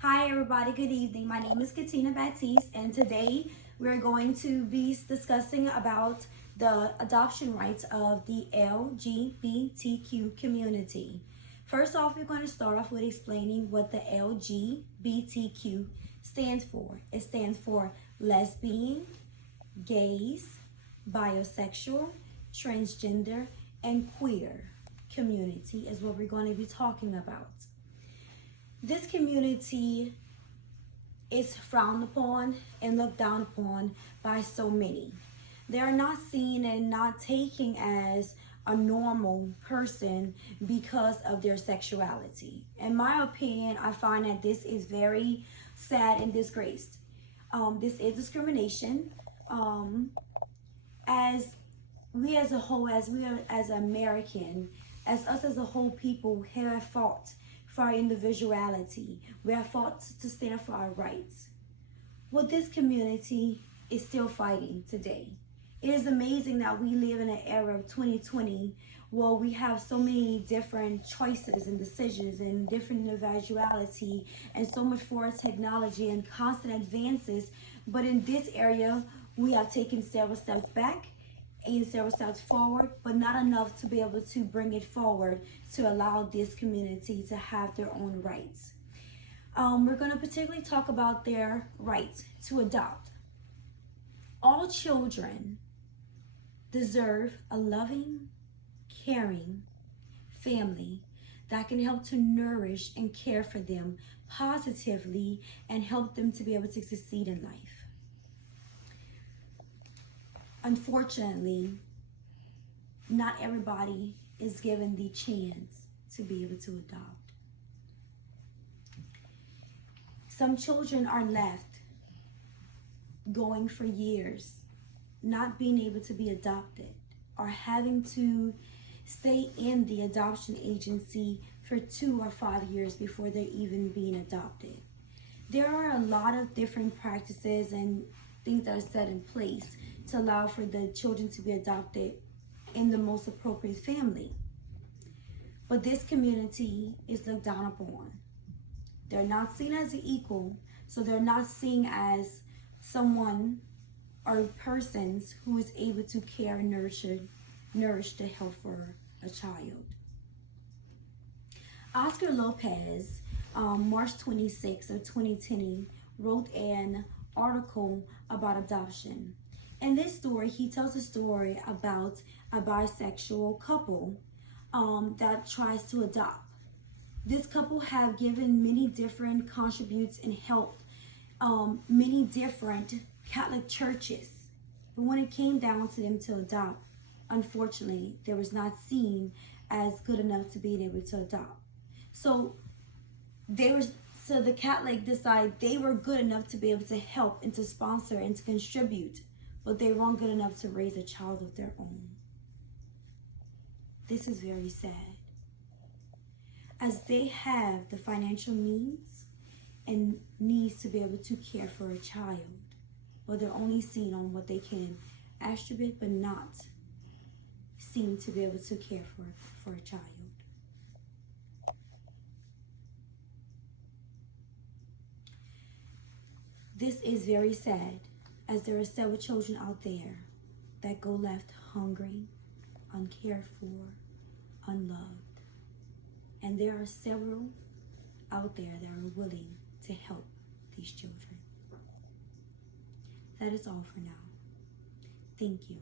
Hi everybody, good evening. My name is Katina Baptiste and today we're going to be discussing about the adoption rights of the LGBTQ community. First off, we're going to start off with explaining what the LGBTQ stands for. It stands for lesbian, gays, bisexual, transgender, and queer community is what we're going to be talking about. This community is frowned upon and looked down upon by so many. They are not seen and not taken as a normal person because of their sexuality. In my opinion, I find that this is very sad and disgraced. This is discrimination. As we as a whole, as American, as us as a whole people have fought for our individuality. We have fought to stand for our rights. Well, this community is still fighting today. It is amazing that we live in an era of 2020 where we have so many different choices and decisions and different individuality and so much for technology and constant advances. But in this area, we are taking several steps back and several steps forward, but not enough to be able to bring it forward to allow this community to have their own rights. We're going to particularly talk about their right to adopt. All children deserve a loving, caring family that can help to nourish and care for them positively and help them to be able to succeed in life. Unfortunately, not everybody is given the chance to be able to adopt. Some children are left going for years, not being able to be adopted, or having to stay in the adoption agency for 2 or 5 years before they're even being adopted. There are a lot of different practices and things that are set in place to allow for the children to be adopted in the most appropriate family. But this community is looked down upon. They're not seen as an equal, so they're not seen as someone or persons who is able to care and nourish the health for a child. Oscar Lopez, March 26 of 2010, wrote an article about adoption. In this story, he tells a story about a bisexual couple that tries to adopt. This couple have given many different contributes and helped many different Catholic churches. But when it came down to them to adopt, unfortunately, they was not seen as good enough to be able to adopt. So the Catholic decided they were good enough to be able to help and to sponsor and to contribute, but they weren't good enough to raise a child of their own. This is very sad. As they have the financial means and needs to be able to care for a child, but they're only seen on what they can attribute, but not seen to be able to care for a child. This is very sad, as there are several children out there that go left hungry, uncared for, unloved. And there are several out there that are willing to help these children. That is all for now. Thank you.